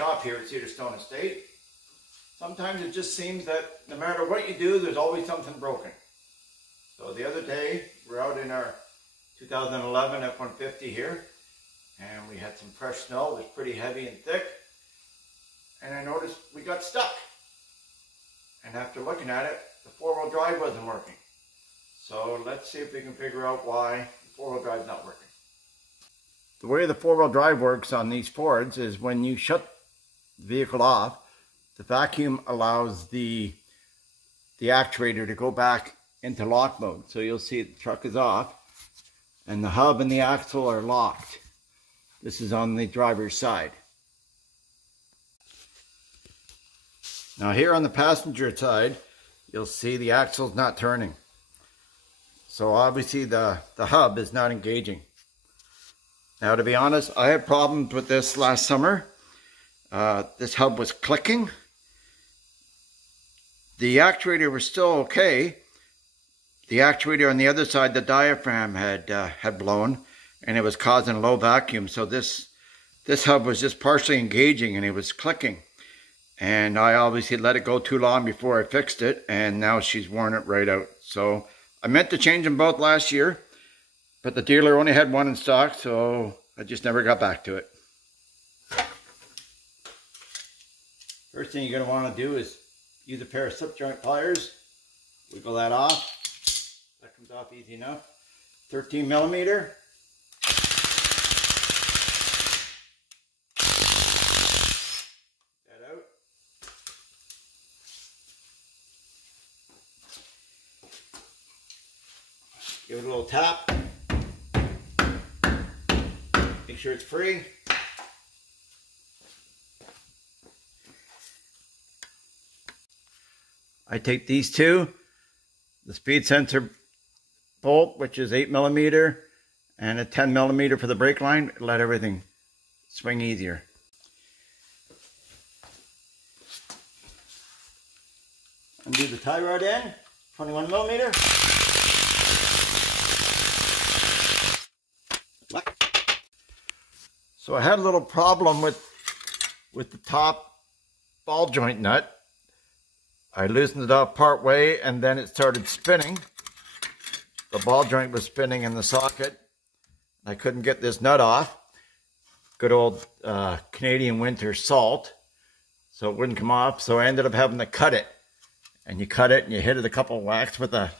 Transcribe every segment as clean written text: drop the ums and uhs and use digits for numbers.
shop here at Cedarstone Estate. Sometimes it just seems that no matter what you do, there's always something broken. So the other day, we're out in our 2011 F150 here, and we had some fresh snow. It was pretty heavy and thick, and I noticed we got stuck. And after looking at it, the four-wheel drive wasn't working. So let's see if we can figure out why the four-wheel drive's not working. The way the four-wheel drive works on these Fords is when you shut the vehicle off, the vacuum allows the actuator to go back into lock mode. So you'll see the truck is off and the hub and the axle are locked. This is on the driver's side. Now here on the passenger side, you'll see the axle's not turning. So obviously the hub is not engaging. Now to be honest, I had problems with this last summer. This hub was clicking. The actuator was still okay. The actuator on the other side, the diaphragm had blown and it was causing low vacuum. So this hub was just partially engaging and it was clicking. And I obviously let it go too long before I fixed it, and now she's worn it right out. So I meant to change them both last year, but the dealer only had one in stock, so I just never got back to it. First thing you're going to want to do is use a pair of slip joint pliers. Wiggle that off. That comes off easy enough. 13 millimeter. That out. Give it a little tap. Make sure it's free. I take these two, the speed sensor bolt, which is 8 millimeter, and a 10 millimeter for the brake line, let everything swing easier. Undo the tie rod end, 21 millimeter. So I had a little problem with the top ball joint nut. I loosened it off part way and then it started spinning. The ball joint was spinning in the socket. I couldn't get this nut off. Good old Canadian winter salt. So it wouldn't come off. So I ended up having to cut it. And you cut it and you hit it a couple of whacks with a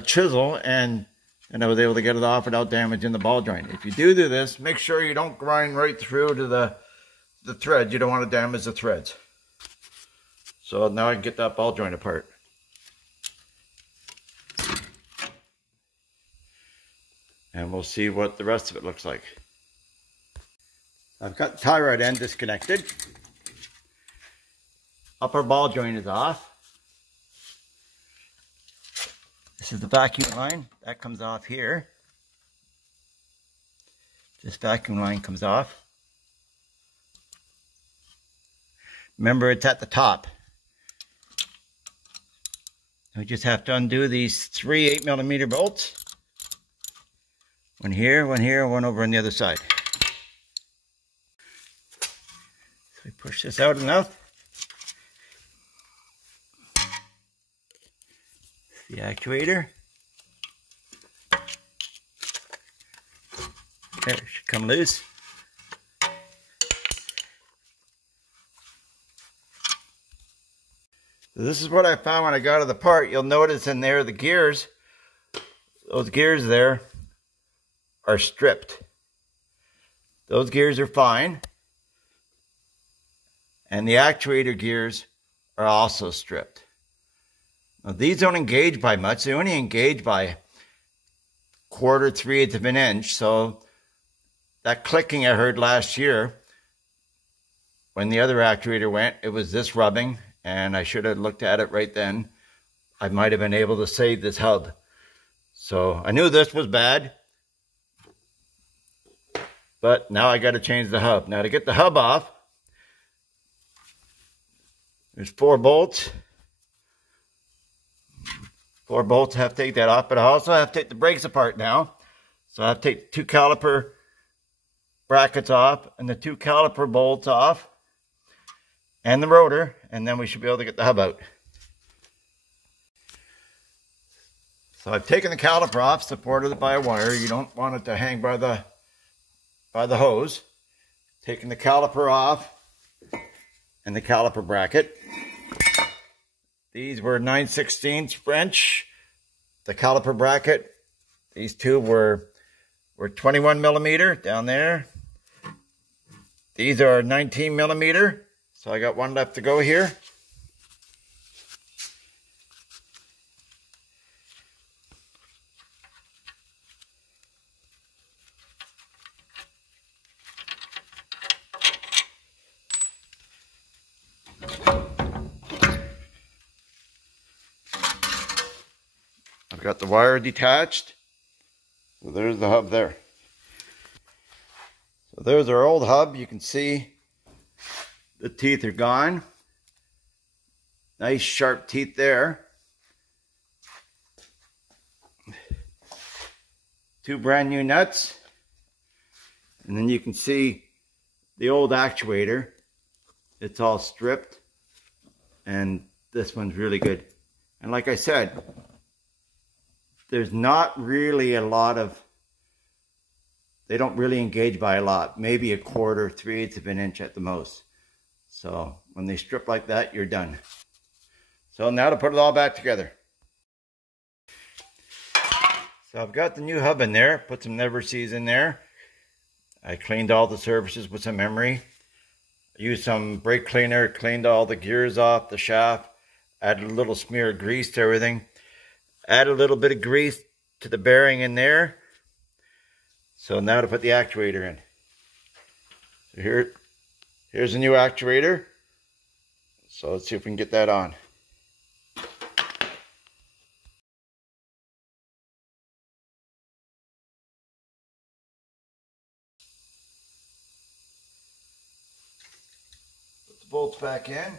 chisel, and I was able to get it off without damaging the ball joint. If you do this, make sure you don't grind right through to the thread. You don't want to damage the threads. So now I can get that ball joint apart. And we'll see what the rest of it looks like. I've got the tie rod end disconnected. Upper ball joint is off. This is the vacuum line. That comes off here. This vacuum line comes off. Remember, it's at the top. We just have to undo these three 8 millimeter bolts. One here, one over on the other side. So we push this out enough. The actuator. There, it should come loose. So this is what I found when I got it apart. You'll notice in there the gears, those gears there are stripped. Those gears are fine. And the actuator gears are also stripped. Now these don't engage by much. They only engage by 1/4, 3/8 of an inch. So that clicking I heard last year when the other actuator went, it was this rubbing. And I should have looked at it right then. I might have been able to save this hub. So I knew this was bad. But now I got to change the hub. Now to get the hub off, there's 4 bolts. 4 bolts, I have to take that off. But I also have to take the brakes apart now. So I have to take 2 caliper brackets off and the 2 caliper bolts off and the rotor, and then we should be able to get the hub out. So I've taken the caliper off, supported it by a wire. You don't want it to hang by the hose. Taking the caliper off and the caliper bracket. These were 9/16 French. The caliper bracket, these two were 21 millimeter down there. These are 19 millimeter. So I got one left to go here. I've got the wire detached. So there's the hub there. So there's our old hub. You can see the teeth are gone. Nice sharp teeth there. 2 brand new nuts. And then you can see the old actuator. It's all stripped. And this one's really good. And like I said, there's not really a lot of, they don't really engage by a lot. Maybe a quarter, 3/8 of an inch at the most. So when they strip like that, you're done. So now to put it all back together. So I've got the new hub in there, put some never sees in there. I cleaned all the surfaces with some emery. Used some brake cleaner, cleaned all the gears off the shaft, added a little smear of grease to everything. Added a little bit of grease to the bearing in there. So now to put the actuator in. So here's the new actuator. So let's see if we can get that on. Put the bolts back in.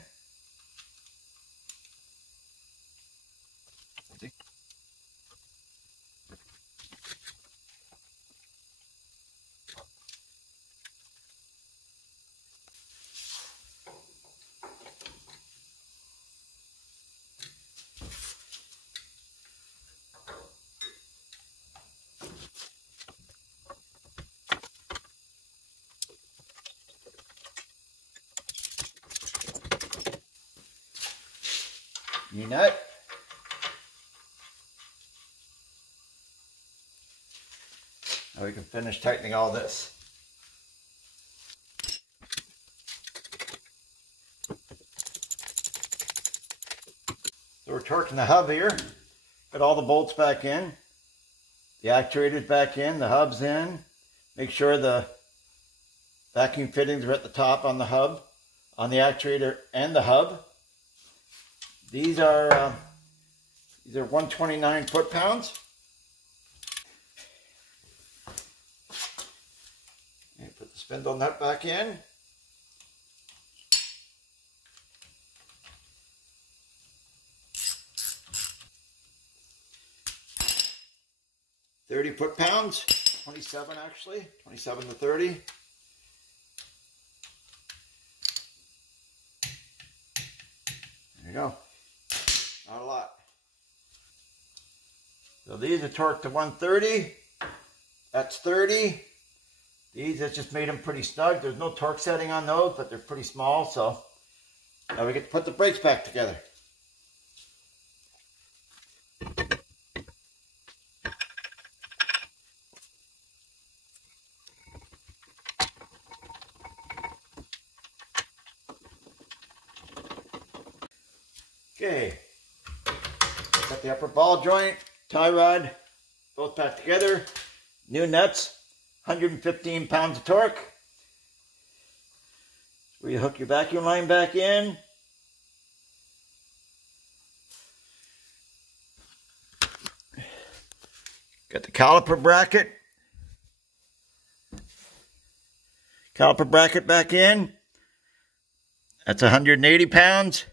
New nut. Now we can finish tightening all this. So we're torquing the hub here. Put all the bolts back in. The actuator's back in. The hub's in. Make sure the vacuum fittings are at the top on the hub, on the actuator and the hub. These are 129 foot-pounds. And put the spindle nut back in. $30 foot-pounds, 27 actually, 27 to 30. There you go. Not a lot. So these are torqued to 130. That's 30. These, I just made them pretty snug. There's no torque setting on those, but they're pretty small. So now we get to put the brakes back together. Okay, got the upper ball joint, tie rod, both back together, new nuts, 115 pounds of torque. Where you hook your vacuum line back in. Got the caliper bracket. Caliper bracket back in. That's 180 pounds.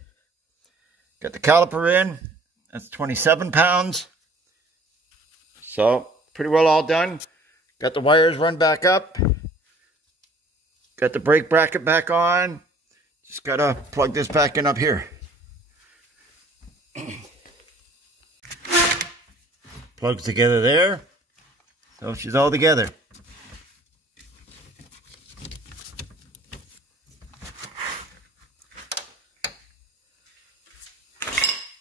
Got the caliper in. That's 27 pounds. So, pretty well all done. Got the wires run back up. Got the brake bracket back on. Just gotta plug this back in up here. Plugs together there. So she's all together.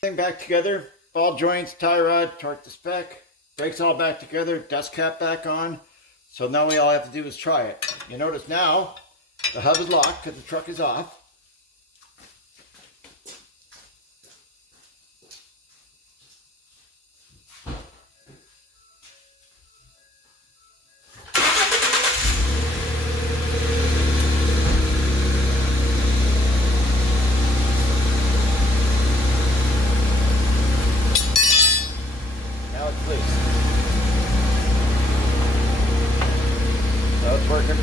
Everything back together. Ball joints, tie rod, torque to spec. Brakes all back together. Dust cap back on. So now we all have to do is try it. You notice now the hub is locked because the truck is off. Now it's loose. So it's working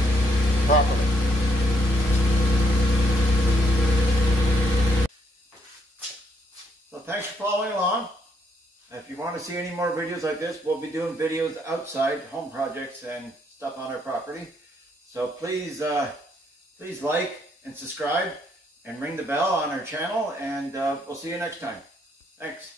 properly. So thanks for following along. If you want to see any more videos like this, we'll be doing videos outside, home projects and stuff on our property. So please, please like and subscribe and ring the bell on our channel, and we'll see you next time. Thanks.